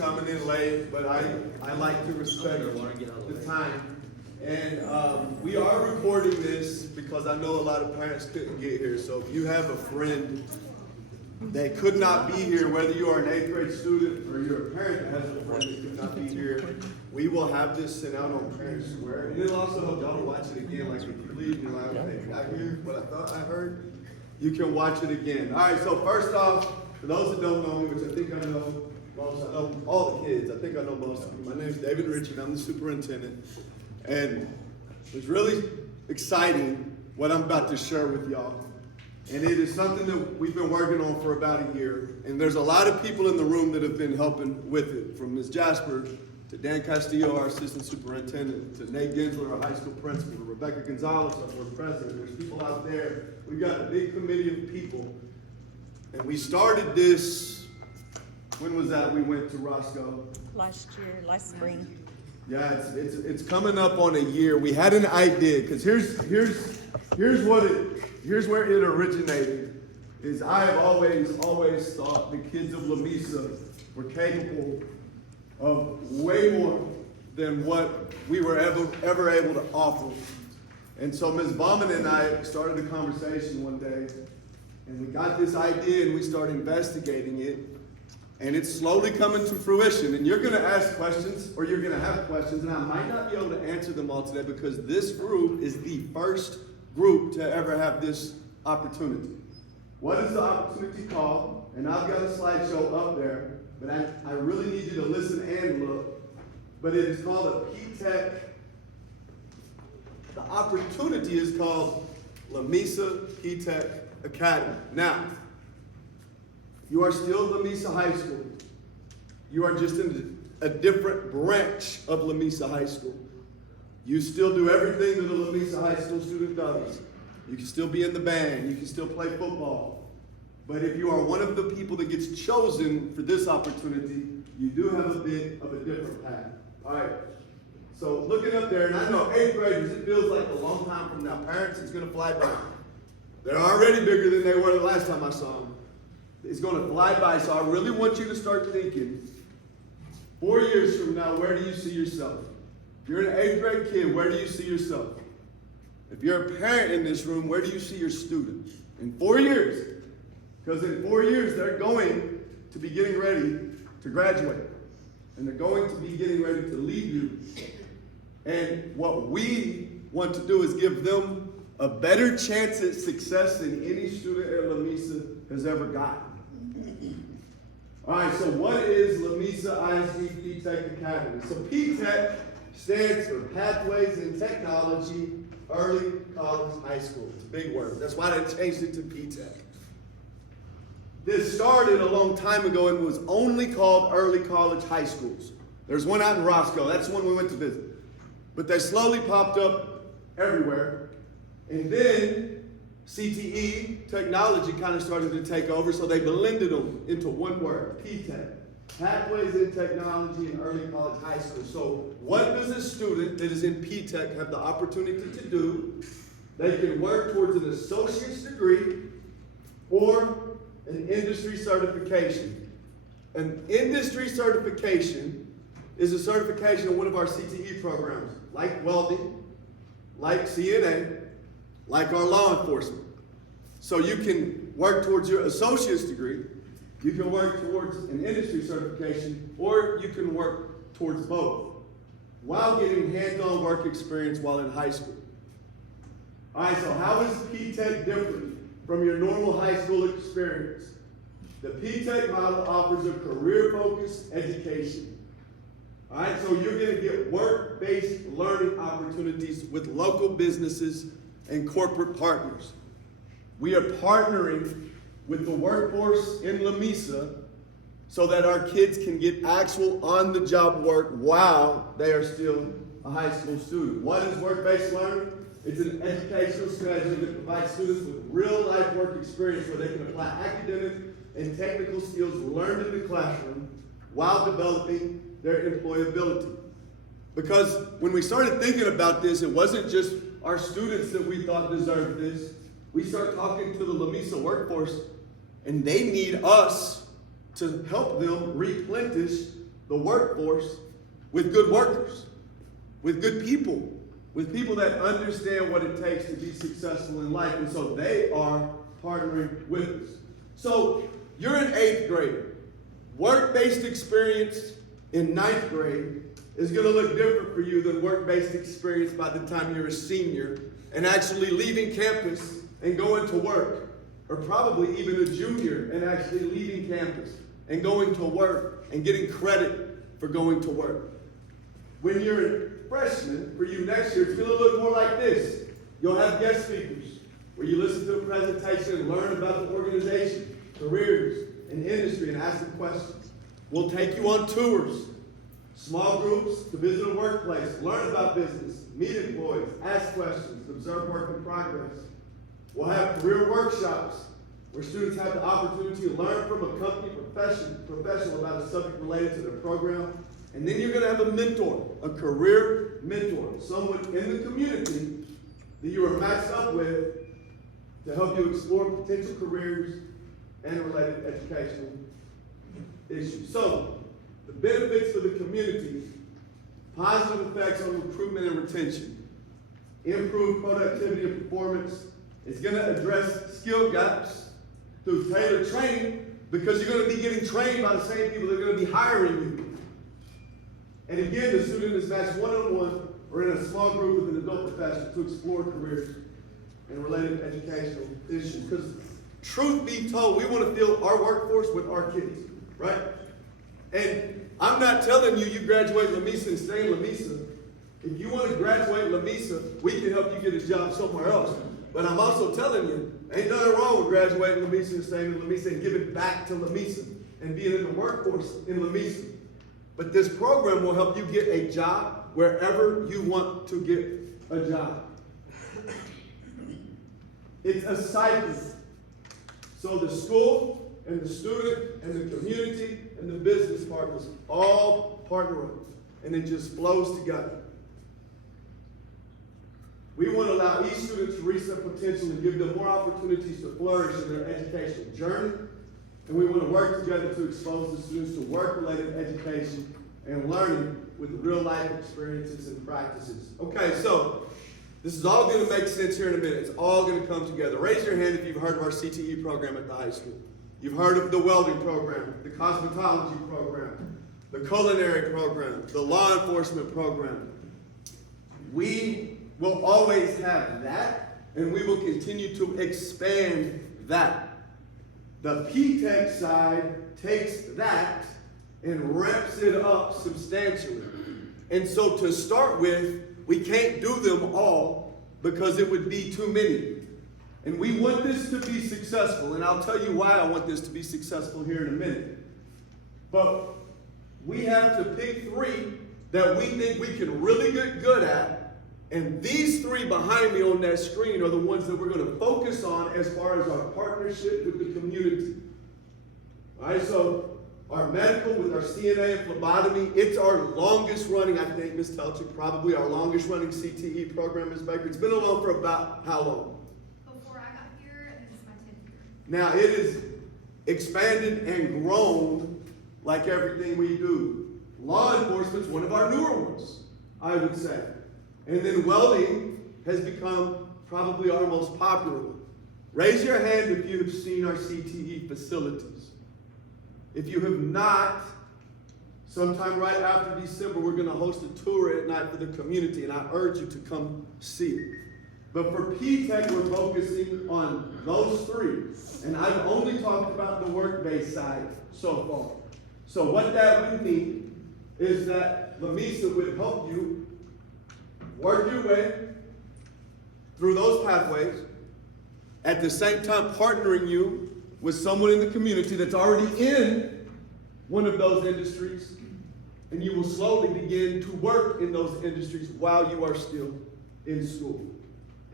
coming in late, but I like to respect the time. And we are recording this because I know a lot of parents couldn't get here. So if you have a friend that could not be here, whether you are an 8th grade student or you're a parent that has a friend that could not be here, we will have this sent out on Parents Square. And it'll also help y'all to watch it again. Like if you leave and you're like, okay, I hear what I thought I heard, you can watch it again. All right, so first off, for those that don't know me, which I think I know most, I know all the kids, I think I know most of you. My name is David Ritchie, and I'm the superintendent. And it's really exciting what I'm about to share with y'all. And it is something that we've been working on for about a year. And there's a lot of people in the room that have been helping with it, from Ms. Jasper to Dan Castillo, our assistant superintendent, to Nate Gensler, our high school principal, to Rebecca Gonzalez, our board president. There's people out there. We've got a big committee of people. And we started this, when was that we went to Roscoe? Last spring. Yeah, it's coming up on a year. We had an idea, because here's where it originated. Is I have always thought the kids of Lamesa were capable of way more than what we were ever able to offer. And so Ms. Bauman and I started a conversation one day, and we got this idea and we started investigating it. And it's slowly coming to fruition. And you're going to ask questions, or you're going to have questions, and I might not be able to answer them all today because this group is the first group to ever have this opportunity. What is the opportunity called? And I've got a slideshow up there, but I really need you to listen and look. But it is called a P-TECH. The opportunity is called Lamesa P-TECH Academy. Now, you are still Lamesa High School. You are just in a different branch of Lamesa High School. You still do everything that a Lamesa High School student does. You can still be in the band. You can still play football. But if you are one of the people that gets chosen for this opportunity, you do have a bit of a different path. All right. So looking up there, and I know 8th graders, it feels like a long time from now. Parents, it's going to fly by. They're already bigger than they were the last time I saw them. It's going to fly by, so I really want you to start thinking, 4 years from now, where do you see yourself? If you're an 8th grade kid, where do you see yourself? If you're a parent in this room, where do you see your student? In 4 years. Because in 4 years, they're going to be getting ready to graduate. And they're going to be getting ready to leave you. And what we want to do is give them a better chance at success than any student at Lamesa has ever gotten. All right, so what is Lamesa ISD P-TECH Academy? So P-TECH stands for Pathways in Technology, Early College High School. It's a big word. That's why they changed it to P-TECH. This started a long time ago and was only called Early College High Schools. There's one out in Roscoe. That's the one we went to visit. But they slowly popped up everywhere. And then CTE, technology, kind of started to take over, so they blended them into one word, P-TECH. Pathways in Technology and Early College High School. So what does a student that is in P-TECH have the opportunity to do? They can work towards an associate's degree or an industry certification. An industry certification is a certification in one of our CTE programs, like welding, like CNA, like our law enforcement. So you can work towards your associate's degree, you can work towards an industry certification, or you can work towards both while getting hands-on work experience while in high school. All right, so how is P-TECH different from your normal high school experience? The P-TECH model offers a career-focused education. All right, so you're going to get work-based learning opportunities with local businesses and corporate partners. We are partnering with the workforce in Lamesa so that our kids can get actual on-the-job work while they are still a high school student. What is work-based learning? It's an educational strategy that provides students with real-life work experience where they can apply academic and technical skills learned in the classroom while developing their employability. Because when we started thinking about this, it wasn't just our students that we thought deserved this. We start talking to the Lamesa workforce, and they need us to help them replenish the workforce with good workers, with good people, with people that understand what it takes to be successful in life. And so they are partnering with us. So you're in 8th grade. Work-based experience in 9th grade is going to look different for you than work-based experience by the time you're a senior and actually leaving campus and going to work, or probably even a junior and actually leaving campus and going to work and getting credit for going to work. When you're a freshman, for you next year, it's going to look more like this. You'll have guest speakers where you listen to a presentation and learn about the organization, careers, and industry, and ask them questions. We'll take you on tours, small groups to visit a workplace, learn about business, meet employees, ask questions, observe work in progress. We'll have career workshops where students have the opportunity to learn from a company professional about a subject related to their program. And then you're going to have a mentor, a career mentor, someone in the community that you are matched up with to help you explore potential careers and related educational issues. So, the benefits for the community: positive effects on recruitment and retention, improved productivity and performance. It's going to address skill gaps through tailored training, because you're going to be getting trained by the same people that are going to be hiring you. And again, the student is matched one-on-one or in a small group with an adult professional to explore careers and related educational issues. Because truth be told, we want to fill our workforce with our kids, right? And I'm not telling you graduate Lamesa and stay in Lamesa. If you want to graduate Lamesa, we can help you get a job somewhere else. But I'm also telling you, ain't nothing wrong with graduating Lamesa and staying in Lamesa and giving back to Lamesa and being in the workforce in Lamesa. But this program will help you get a job wherever you want to get a job. It's a cycle. So the school and the student and the community and the business partners all partner up, and it just flows together. We want to allow each student to reach their potential and give them more opportunities to flourish in their educational journey. And we want to work together to expose the students to work-related education and learning with real-life experiences and practices. Okay, so this is all going to make sense here in a minute. It's all going to come together. Raise your hand if you've heard of our CTE program at the high school. You've heard of the welding program, the cosmetology program, the culinary program, the law enforcement program. We will always have that, and we will continue to expand that. The P-Tech side takes that and ramps it up substantially. And so to start with, we can't do them all because it would be too many. And we want this to be successful, and I'll tell you why I want this to be successful here in a minute. But we have to pick 3 that we think we can really get good at, and these 3 behind me on that screen are the ones that we're going to focus on as far as our partnership with the community. All right, so our medical with our CNA and phlebotomy, it's our longest running, I think, Ms. Telchik, probably our longest running CTE program, Ms. Baker. It's been along for about how long? Before I got here, and this is my 10th year. Now, it is expanded and grown like everything we do. Law enforcement's one of our newer ones, I would say. And then welding has become probably our most popular one. Raise your hand if you've seen our CTE facilities. If you have not, sometime right after December, we're going to host a tour at night for the community, and I urge you to come see it. But for P-Tech, we're focusing on those 3. And I've only talked about the work-based side so far. So what that would mean is that Lamesa would help you work your way through those pathways, at the same time partnering you with someone in the community that's already in one of those industries, and you will slowly begin to work in those industries while you are still in school.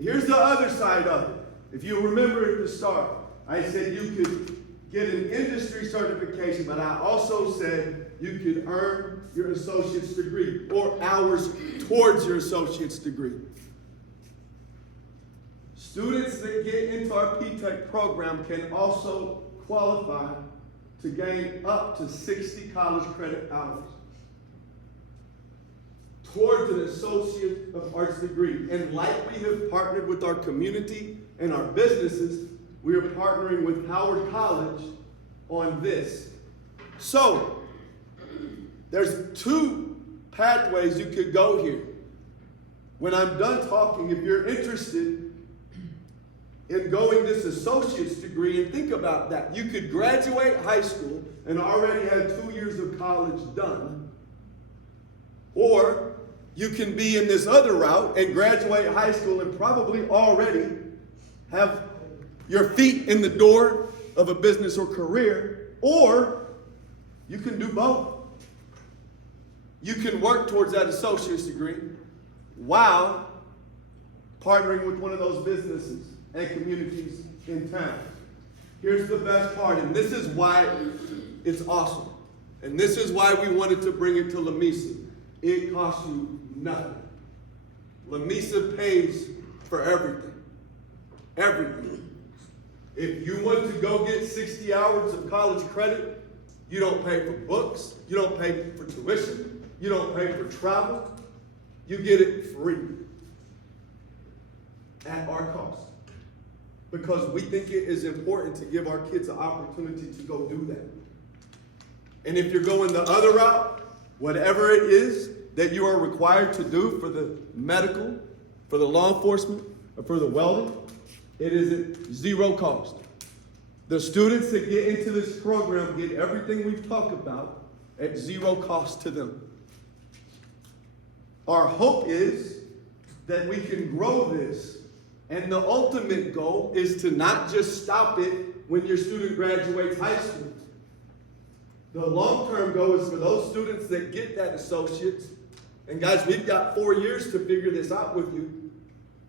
Here's the other side of it. If you remember at the start, I said you could get an industry certification, but I also said you could earn your associate's degree or hours towards your associate's degree. Students that get into our P-Tech program can also qualify to gain up to 60 college credit hours. towards an Associate of Arts degree. And like we have partnered with our community and our businesses, we are partnering with Howard College on this. So, there's two pathways you could go here. When I'm done talking, if you're interested in going this associate's degree, and think about that. You could graduate high school and already have 2 years of college done. Or you can be in this other route and graduate high school and probably already have your feet in the door of a business or career. Or you can do both. You can work towards that associate's degree while partnering with one of those businesses and communities in town. Here's the best part, and this is why it's awesome. And this is why we wanted to bring it to Lamesa. It costs you nothing. Lamesa pays for everything. Everything. If you want to go get 60 hours of college credit, you don't pay for books, you don't pay for tuition, you don't pay for travel, you get it free at our cost. Because we think it is important to give our kids an opportunity to go do that. And if you're going the other route, whatever it is that you are required to do for the medical, for the law enforcement, or for the welding, it is at zero cost. The students that get into this program get everything we've talked about at zero cost to them. Our hope is that we can grow this, and the ultimate goal is to not just stop it when your student graduates high school. The long-term goal is for those students that get that associate's, and guys, we've got 4 years to figure this out with you,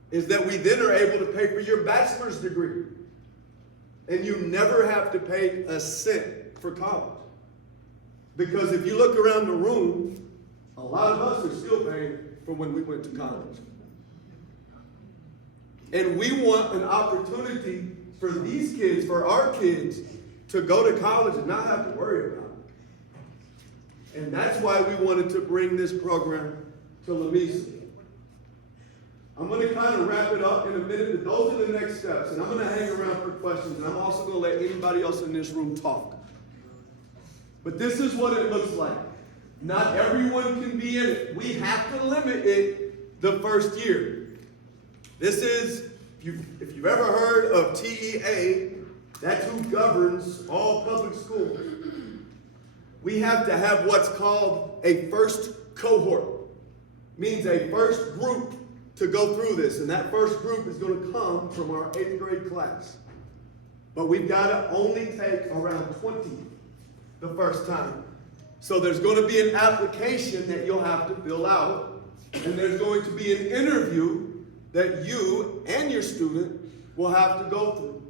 is that we then are able to pay for your bachelor's degree. And you never have to pay a cent for college. Because if you look around the room, a lot of us are still paying for when we went to college. And we want an opportunity for these kids, for our kids, to go to college and not have to worry about it. And that's why we wanted to bring this program to Lamesa. I'm going to kind of wrap it up in a minute, but those are the next steps. And I'm going to hang around for questions, and I'm also going to let anybody else in this room talk. But this is what it looks like. Not everyone can be in it. We have to limit it the first year. This is, if you've ever heard of TEA, that's who governs all public schools. We have to have what's called a first cohort. Means a first group to go through this. And that first group is going to come from our 8th grade class. But we've got to only take around 20 the first time. So there's going to be an application that you'll have to fill out. And there's going to be an interview that you and your student will have to go through.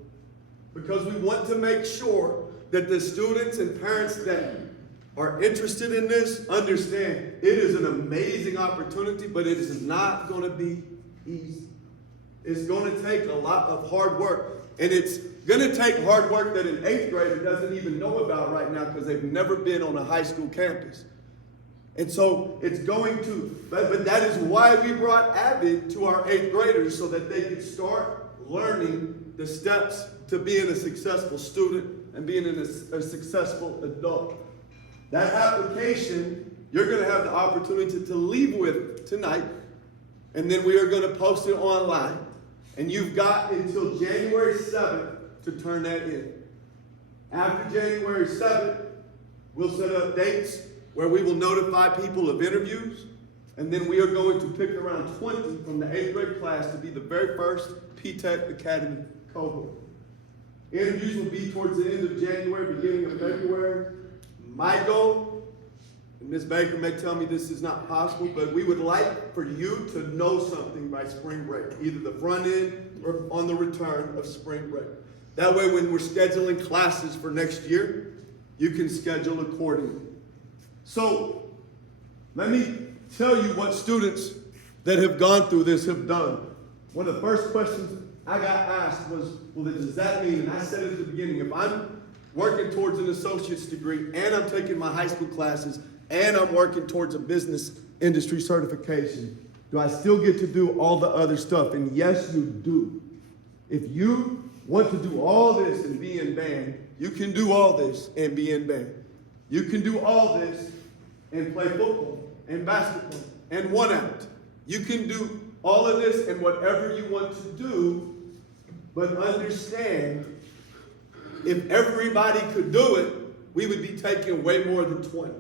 Because we want to make sure that the students and parents that are interested in this understand it is an amazing opportunity, but it is not going to be easy. It's going to take a lot of hard work. And it's going to take hard work that an 8th grader doesn't even know about right now because they've never been on a high school campus. And so it's going to, but that is why we brought Avid to our 8th graders so that they could start learning the steps to being a successful student and being a successful adult. That application, you're going to have the opportunity to leave with tonight, and then we are going to post it online. And you've got until January 7th to turn that in. After January 7th, we'll set up dates where we will notify people of interviews, and then we are going to pick around 20 from the 8th grade class to be the very first P-TECH Academy cohort. Interviews will be towards the end of January, beginning of February. My goal, and Ms. Baker may tell me this is not possible, but we would like for you to know something by spring break, either the front end or on the return of spring break. That way when we're scheduling classes for next year, you can schedule accordingly. So, let me tell you what students that have gone through this have done. One of the first questions I got asked was, well, does that mean, and I said it at the beginning, if I'm working towards an associate's degree and I'm taking my high school classes and I'm working towards a business industry certification, do I still get to do all the other stuff? And yes, you do. If you want to do all this and be in band, you can do all this and be in band. You can do all this and play football and basketball and one out. You can do all of this and whatever you want to do, but understand, if everybody could do it, we would be taking way more than 20.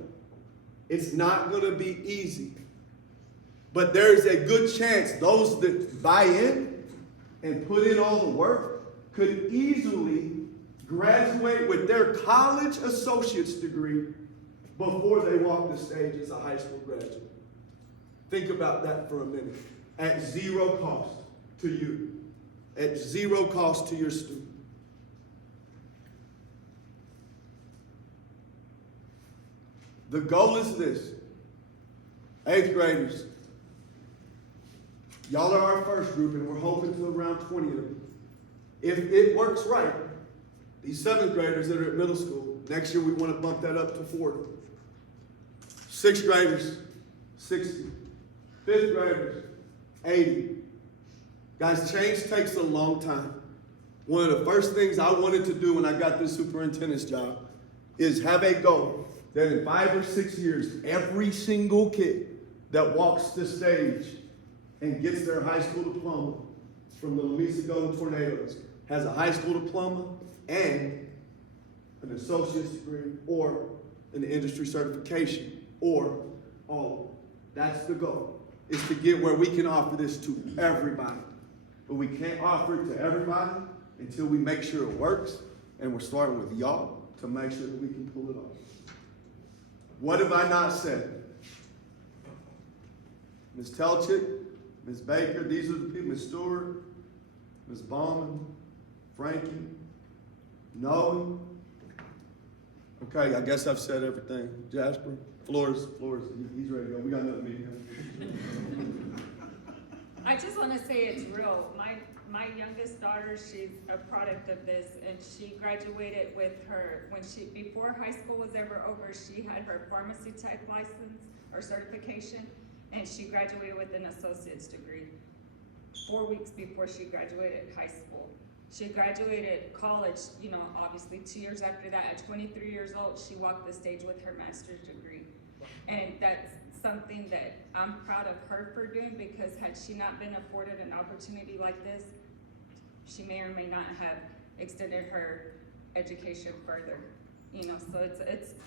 It's not going to be easy. But there's a good chance those that buy in and put in all the work could easily graduate with their college associate's degree before they walk the stage as a high school graduate. Think about that for a minute. At zero cost to you. At zero cost to your student. The goal is this. 8th graders. Y'all are our first group, and we're hoping to around 20 of them. If it works right, these 7th graders that are at middle school, next year we want to bump that up to 40. 6th graders, 60. 5th graders, 80. Guys, change takes a long time. One of the first things I wanted to do when I got this superintendent's job is have a goal that in 5 or 6 years, every single kid that walks the stage and gets their high school diploma from the Lamesa Golden Tornadoes has a high school diploma and an associate's degree or an industry certification or all of them. That's the goal, is to get where we can offer this to everybody. But we can't offer it to everybody until we make sure it works, and we're starting with y'all to make sure that we can pull it off. What have I not said? Ms. Telchik, Ms. Baker, these are the people, Ms. Stewart, Ms. Bauman, Frankie, Noe. Okay, I guess I've said everything. Jasper, Flores, he's ready to go. We got another meeting. I just want to say it's real. My youngest daughter, she's a product of this, and she graduated with her, before high school was ever over, she had her pharmacy type license or certification, and she graduated with an associate's degree 4 weeks before she graduated high school. She graduated college, obviously 2 years after that. At 23 years old, she walked the stage with her master's degree. And that's something that I'm proud of her for doing, because had she not been afforded an opportunity like this, she may or may not have extended her education further. So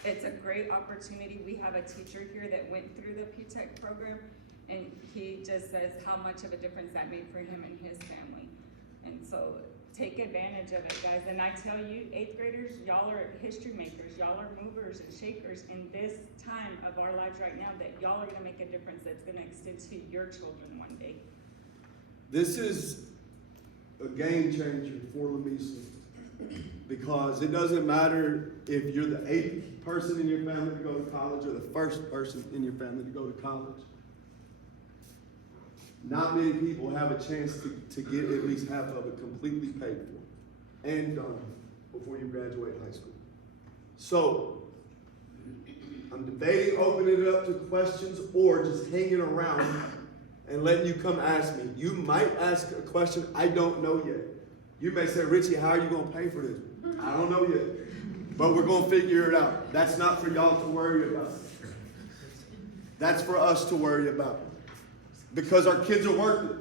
it's a great opportunity. We have a teacher here that went through the P-TECH program, and he just says how much of a difference that made for him and his family. And so take advantage of it, guys. And I tell you, 8th graders, y'all are history makers. Y'all are movers and shakers in this time of our lives right now, that y'all are gonna make a difference that's gonna extend to your children one day. This is a game changer for Lamesa, because it doesn't matter if you're the 8th person in your family to go to college or the 1st person in your family to go to college. Not many people have a chance to get at least half of it completely paid for and done before you graduate high school. So, I'm debating opening it up to questions or just hanging around and letting you come ask me. You might ask a question I don't know yet. You may say, Richie, how are you going to pay for this? I don't know yet, but we're going to figure it out. That's not for y'all to worry about. That's for us to worry about. Because our kids are worth it.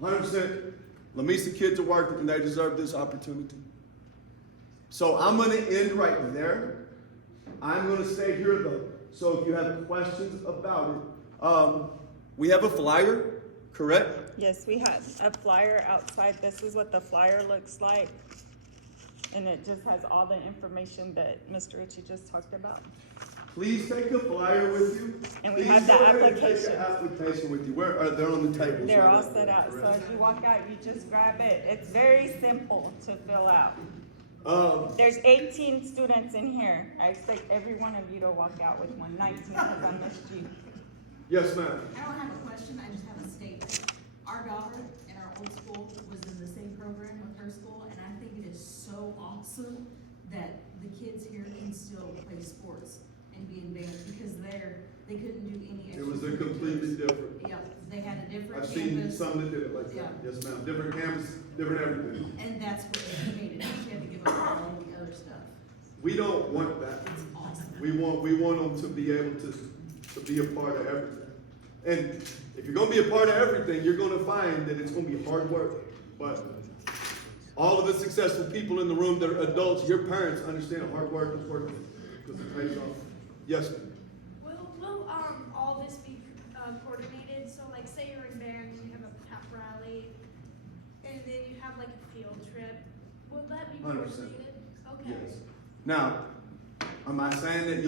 100%. Lamesa kids are worth it, and they deserve this opportunity. So I'm going to end right there. I'm going to stay here, though. So if you have questions about it, we have a flyer, correct? Yes, we have a flyer outside. This is what the flyer looks like. And it just has all the information that Mr. Ritchie just talked about. Please take a flyer with you. And we Please have the go ahead and application. Take the application with you. Where are they on the table? They're all set out. So as you walk out, you just grab it. It's very simple to fill out. There's 18 students in here. I expect every one of you to walk out with one. 19 because I missed you. Yes, ma'am. I don't have a question, I just have a statement. Our daughter in our old school was in the same program with her school, and I think it is so awesome that the kids here can still play sports and be in band, because they couldn't do any It was a extracurricular completely different. Yeah, they had a different I've seen campus, some that did it like that. Yeah. Yes, ma'am. Different campus, different everything. and that's what they hated, she had to give up all the other stuff. We don't want that. It's awesome. We want them to be able to be a part of everything. And if you're gonna be a part of everything, you're gonna find that it's gonna be hard work. But all of the successful people in the room that are adults, your parents understand hard work is worth it because it pays off. Yes, ma'am. Will all this be coordinated? So like, say you're in band and you have a pep rally, and then you have like a field trip. Will that be 100%. coordinated? Okay. Yes. Now, am I saying that